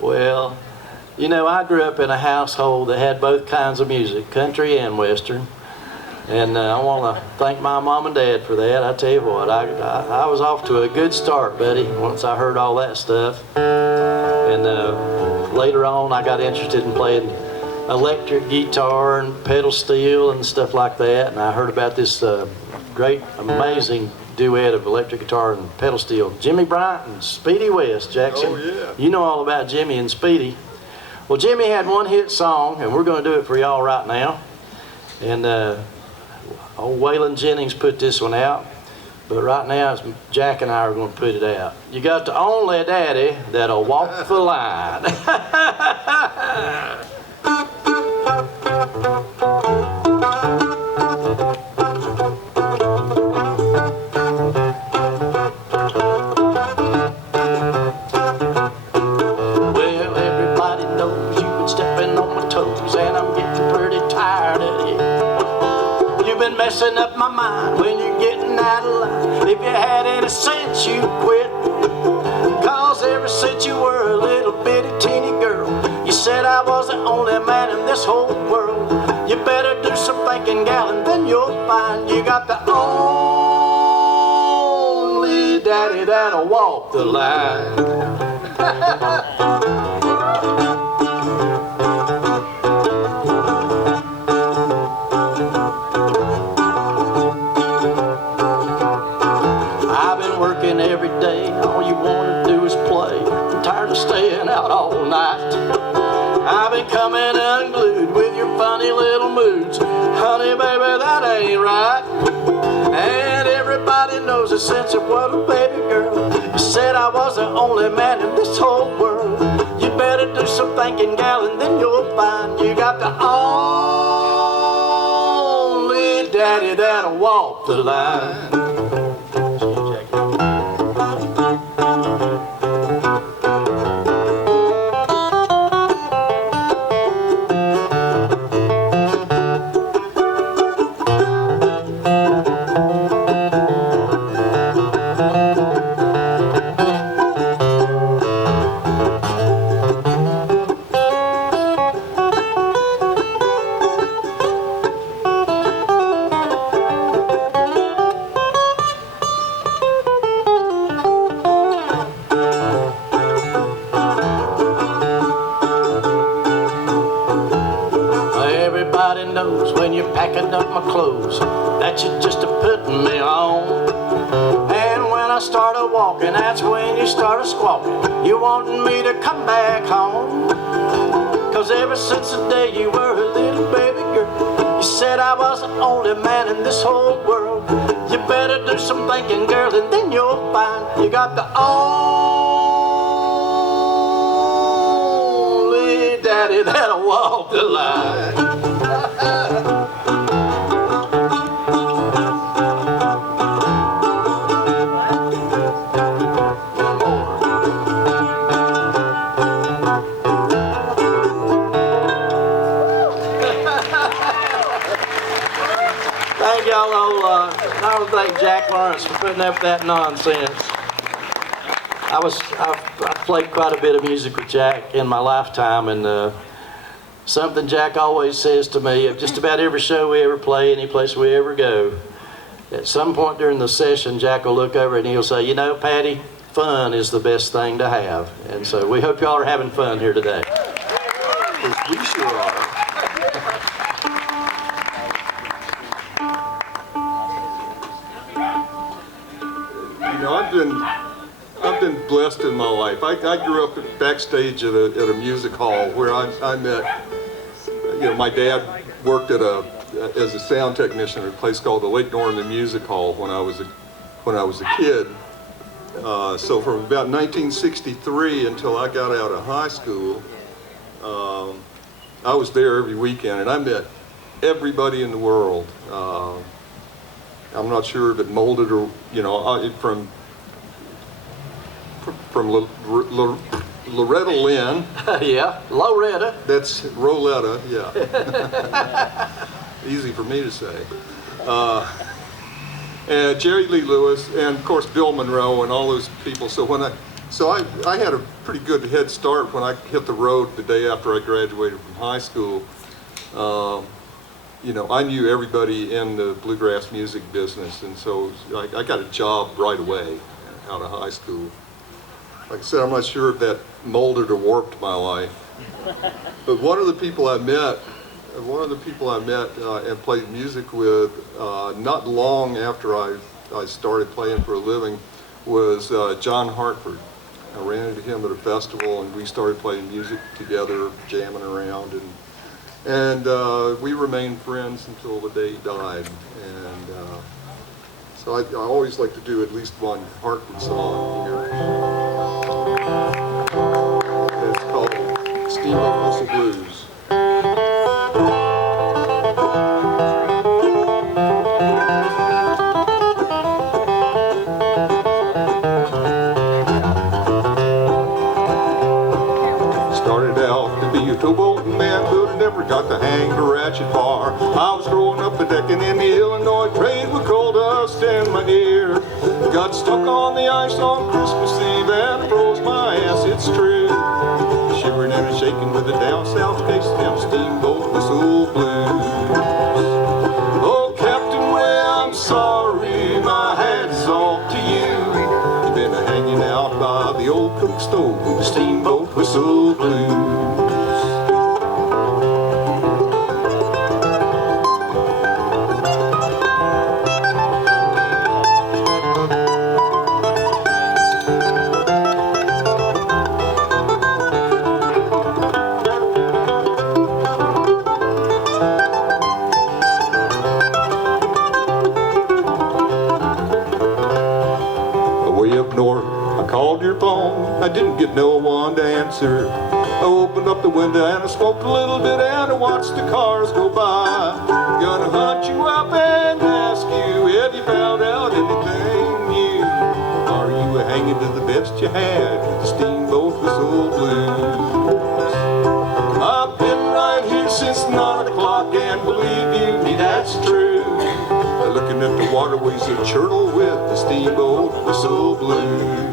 Well, you know, I grew up in a household that had both kinds of music, country and western. And I want to thank my mom and dad for that. I tell you what, I was off to a good start, buddy, once I heard all that stuff. And later on, I got interested in playing electric guitar and pedal steel and stuff like that. And I heard about this great, amazing duet of electric guitar and pedal steel, Jimmy Bryant and Speedy West, Jackson. Oh, yeah. You know all about Jimmy and Speedy. Well, Jimmy had one hit song, and we're going to do it for y'all right now. And old Waylon Jennings put this one out, but right now Jack and I are going to put it out. You got the only daddy that'll walk the line. Well, everybody knows you've been stepping on my toes, and I'm getting pretty tired of it. You've been messing up my mind when you're getting out of line. If you had any sense, you'd quit. Cause ever since you were a little bitty teeny girl, you said I was the only man in this whole world. You better do some thinking, gal, and then you'll find you got the only daddy that'll walk the line. Every day, all you want to do is play. I'm tired of staying out all night. I've been coming unglued with your funny little moods. Honey, baby, that ain't right. And everybody knows the sense of what a baby girl. You said I was the only man in this whole world. You better do some thinking, gal, and then you'll find you got the only daddy that'll walk the line. Everybody knows when you're packing up my clothes that you're just a-putting me on. And when I started walking, that's when you started squawking. You wanting me to come back home. Cause ever since the day you were a little baby girl, you said I was the only man in this whole world. You better do some thinking, girl, and then you'll find you got the only daddy that'll walk the line. Thank y'all. I want to thank Jack Lawrence for putting up that nonsense. I've played quite a bit of music with Jack in my lifetime, and something Jack always says to me at just about every show we ever play, any place we ever go, at some point during the session, Jack will look over and he'll say, you know, Patty, fun is the best thing to have. And so we hope y'all are having fun here today. We sure are. You know, I've been blessed in my life. I grew up backstage at a music hall where I met, you know, my dad worked as a sound technician at a place called the Lake Norman Music Hall when I was a kid. So from about 1963 until I got out of high school, I was there every weekend, and I met everybody in the world. I'm not sure if it molded or, you know, from Loretta Lynn. Yeah, Loretta. That's Roletta, yeah. Easy for me to say. And Jerry Lee Lewis, and of course Bill Monroe and all those people. So when So I had a pretty good head start when I hit the road the day after I graduated from high school. You know, I knew everybody in the bluegrass music business, and so I got a job right away out of high school. Like I said, I'm not sure if that molded or warped my life. But one of the people I met and played music with not long after I started playing for a living was John Hartford. I ran into him at a festival, and we started playing music together, jamming around, and we remained friends until the day he died. And so I always like to do at least one Hartford song here. It's called Steamboat Whistle Blues. Got the hang the ratchet bar. I was growing up a decking in the Illinois trade with coal dust in my ear. Got stuck on the ice on Christmas Eve and froze my ass, it's true. Shivering and shaking with the down south case, them steamboat whistle blues. Oh, Captain Ray, I'm sorry, my hat's off to you. You've been hanging out by the old cook stove with the steamboat whistle blues. I didn't get no one to answer. I opened up the window and I smoked a little bit and I watched the cars go by. Gonna hunt you up and ask you if you found out anything new. Are you hanging to the best you had with the steamboat whistle blues? I've been right here since 9 o'clock and believe you me, that's true. Looking at the waterways of Churtle with the steamboat whistle blues.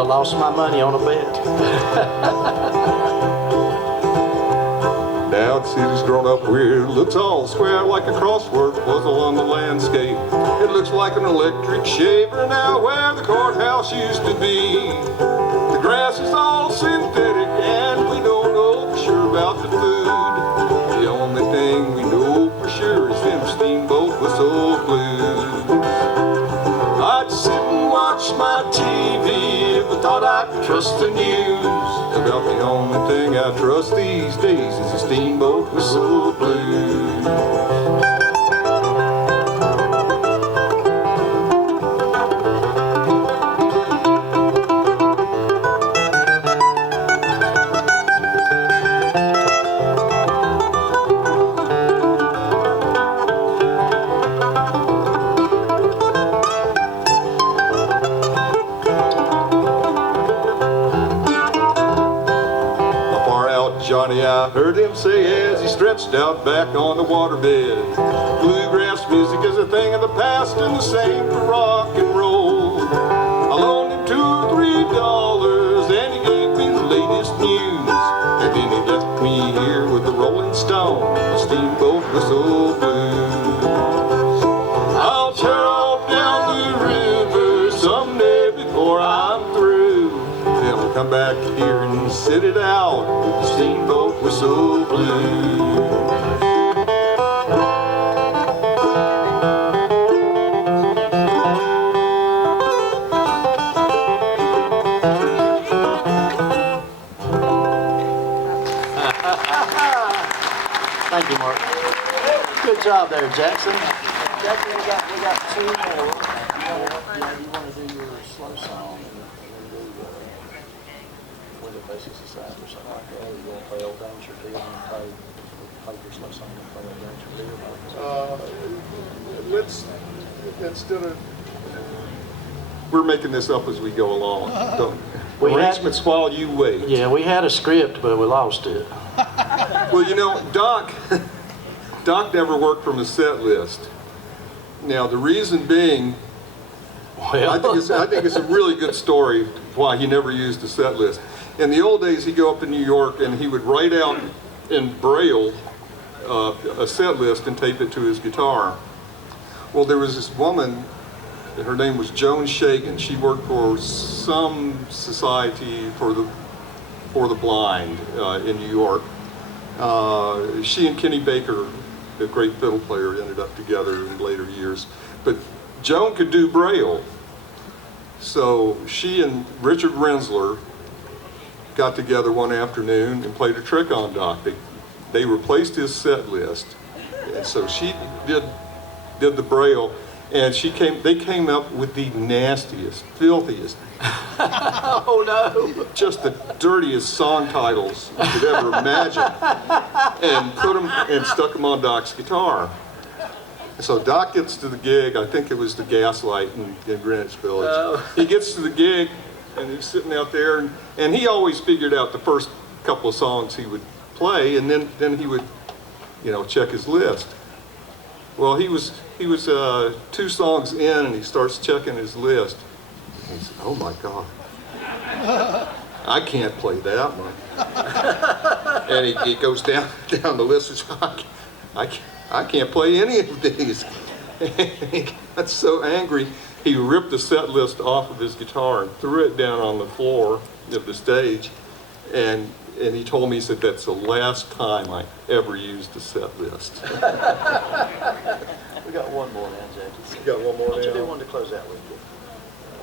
Lost my money on a bet. Now the city's grown up weird, looks all square like a crossword puzzle on the landscape. It looks like an electric shaver now where the courthouse used to be. The grass is all synthetic and we don't know for sure about the food. The only thing we know for sure is them steamboat whistle blues. I'd sit and watch my TV if I thought I could trust the news. About the only thing I trust these days is the steamboat whistle blues. Johnny, I heard him say as he stretched out back on the waterbed. Bluegrass music is a thing of the past and the same for rock and roll. I loaned him $2 or $3 and he gave me the latest news. And then he left me here with the Rolling Stone, the steamboat whistle blues. I'll tear off down the river someday before I'm through. Then I'll come back here and sit it out with the steamboat whistle blues. Thank you, Mark. Good job there, Jackson. Jackson, we got two more. You want to do your slow song? join the Basic Society or something like that? Or you want to play Old Danger Field and play your song and play Old Danger Field? Let's, instead of, we're making this up as we go along. Arrangements while you wait. Yeah, we had a script, but we lost it. Well, you know, Doc never worked from a set list. Now, the reason being, Well, I think it's a really good story why he never used a set list. In the old days, he'd go up in New York and he would write out in Braille a set list and tape it to his guitar. Well, there was this woman, her name was Joan Shagan. She worked for some society for the blind in New York. She and Kenny Baker, a great fiddle player, ended up together in later years. But Joan could do Braille. So she and Richard Rensler got together one afternoon and played a trick on Doc. They replaced his set list. And so she did the Braille, and they came up with the nastiest, filthiest, oh no, just the dirtiest song titles you could ever imagine, and put them and stuck them on Doc's guitar. So Doc gets to the gig, I think it was the Gaslight in Greenwich Village. Oh. He gets to the gig, and he's sitting out there, and he always figured out the first couple of songs he would play, and then he would, check his list. Well, he was 2 songs in, and he starts checking his list. And he said, "Oh my God, I can't play that one." And he goes down the list and says, I can't play any of these. And he got so angry, he ripped the set list off of his guitar and threw it down on the floor of the stage. And he told me, he said, "That's the last time I ever used a set list." We got one more now, Jackie. You got one more Why don't you do now? one to close out with?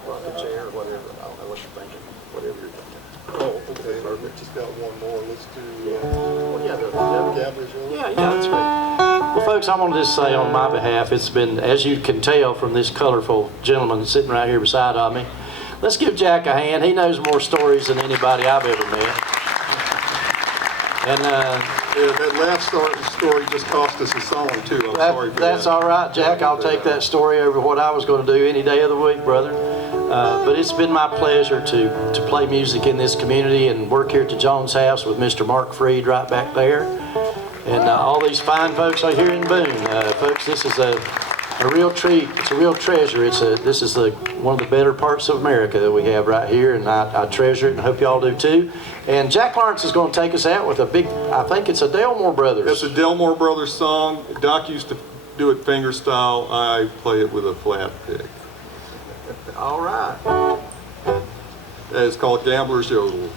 Rocking chair or whatever. I don't know what you're thinking. Whatever you're thinking. Oh, okay. We just got one more. Let's do Well, yeah, Gambler's Road. yeah, that's right. Well, folks, I want to just say on my behalf, it's been, as you can tell from this colorful gentleman sitting right here beside of me, let's give Jack a hand. He knows more stories than anybody I've ever met. And that last story just cost us a song, too. I'm sorry for that. That's all right, Jack. I'll take that story over what I was going to do any day of the week, brother. But it's been my pleasure to play music in this community and work here at the Jones House with Mr. Mark Freed right back there. And all these fine folks are here in Boone. Folks, this is a real treat. It's a real treasure. This is one of the better parts of America that we have right here, and I treasure it, and I hope y'all do too. And Jack Lawrence is going to take us out with I think it's a Delmore Brothers. It's a Delmore Brothers song. Doc used to do it finger style. I play it with a flat pick. All right. It's called Gambler's Yodel.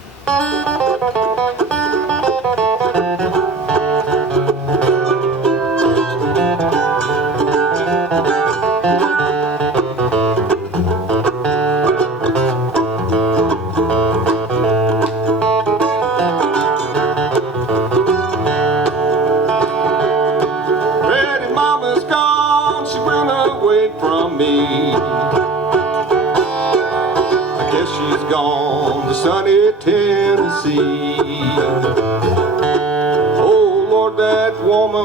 Sunny Tennessee. Oh Lord, that woman,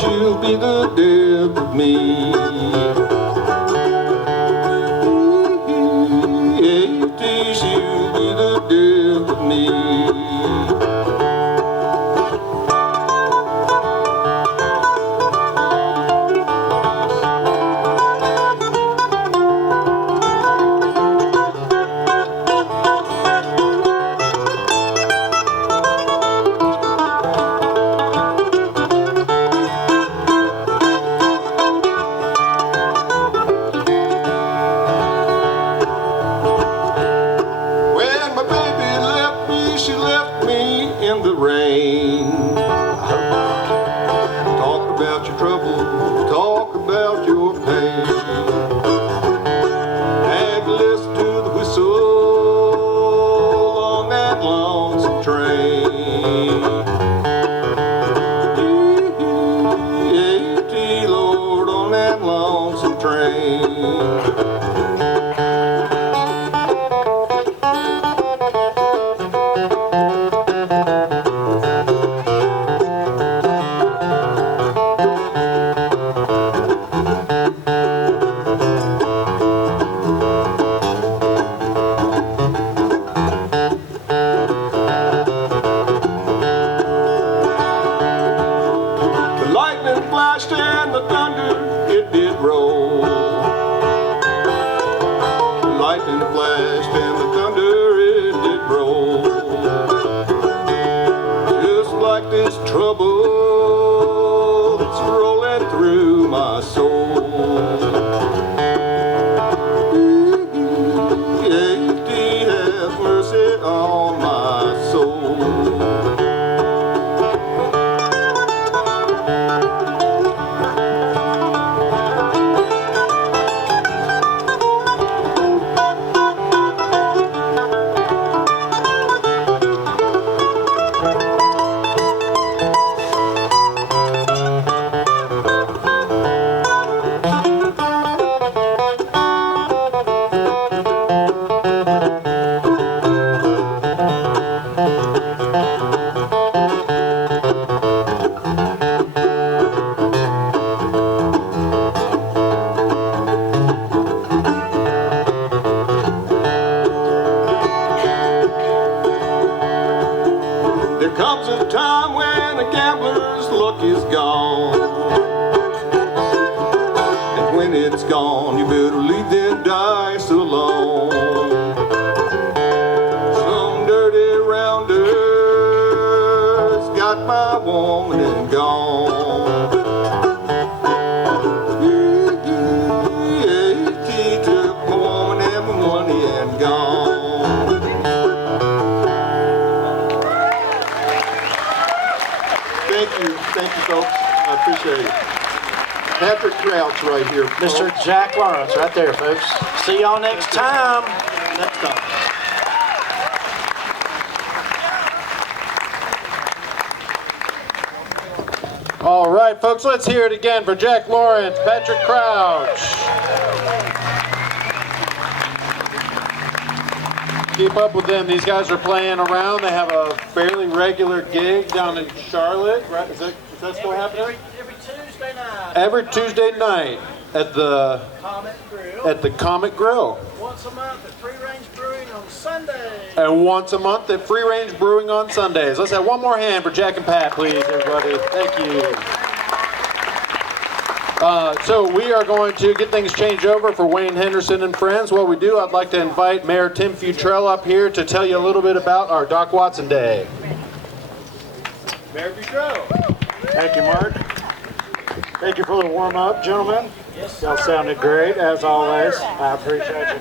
she'll be the death of me. She'll be the death of me. comes a time when a gambler's luck is gone. And when it's gone, you better leave them dice alone. Some dirty rounder's got my woman and gone. He took my woman and my money and gone. Thank you folks, I appreciate it. Patrick Crouch right here. Mr. Jack Lawrence right there, folks. See y'all next time. Next time. All right, folks, let's hear it again for Jack Lawrence, Patrick Crouch. Keep up with them. These guys are playing around. They have a fairly regular gig down in Charlotte. Right? Is that still happening? Every Tuesday night. Every Tuesday night at the Comet Grill. Once a month at Free Range Brewing on Sunday. And once a month at Free Range Brewing on Sundays. Let's have one more hand for Jack and Pat, please, everybody. Thank you. So we are going to get things changed over for Wayne Henderson and friends. While we do, I'd like to invite Mayor Tim Futrell up here to tell you a little bit about our Doc Watson Day. Mayor Futrell. Thank you, Mark. Thank you for the warm-up, gentlemen. Y'all sounded great, as always. I appreciate you.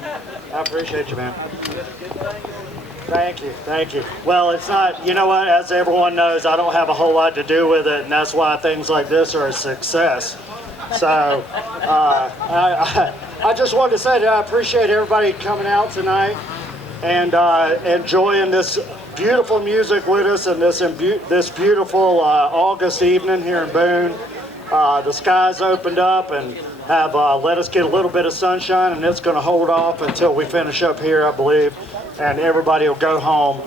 I appreciate you, man. Thank you. Well, it's not, you know what, as everyone knows, I don't have a whole lot to do with it, and that's why things like this are a success. So, I just wanted to say that I appreciate everybody coming out tonight and enjoying this beautiful music with us and this beautiful August evening here in Boone. The skies opened up and have let us get a little bit of sunshine, and it's going to hold off until we finish up here, I believe, and everybody will go home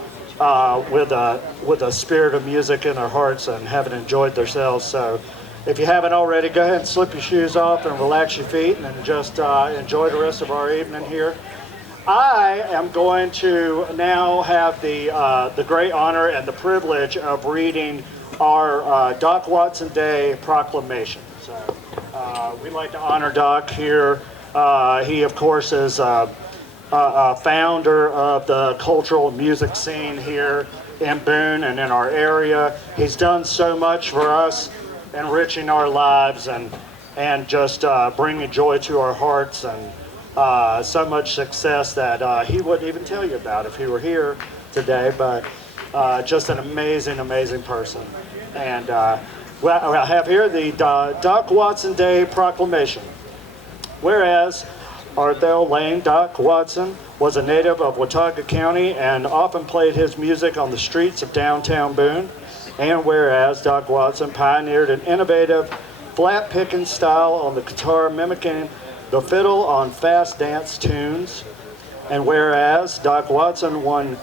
with a spirit of music in their hearts and having enjoyed themselves. So if you haven't already, go ahead and slip your shoes off and relax your feet and just enjoy the rest of our evening here. I am going to now have the great honor and the privilege of reading our Doc Watson Day proclamation. So we'd like to honor Doc here. He, of course, is a founder of the cultural music scene here in Boone and in our area. He's done so much for us, enriching our lives and just bringing joy to our hearts, and so much success that he wouldn't even tell you about if he were here today, but just an amazing person. And well, I have here the Doc Watson Day proclamation. Whereas Arthel Lane Doc Watson was a native of Watauga County and often played his music on the streets of downtown Boone. And whereas Doc Watson pioneered an innovative flat picking style on the guitar, mimicking the fiddle on fast dance tunes. And whereas Doc Watson won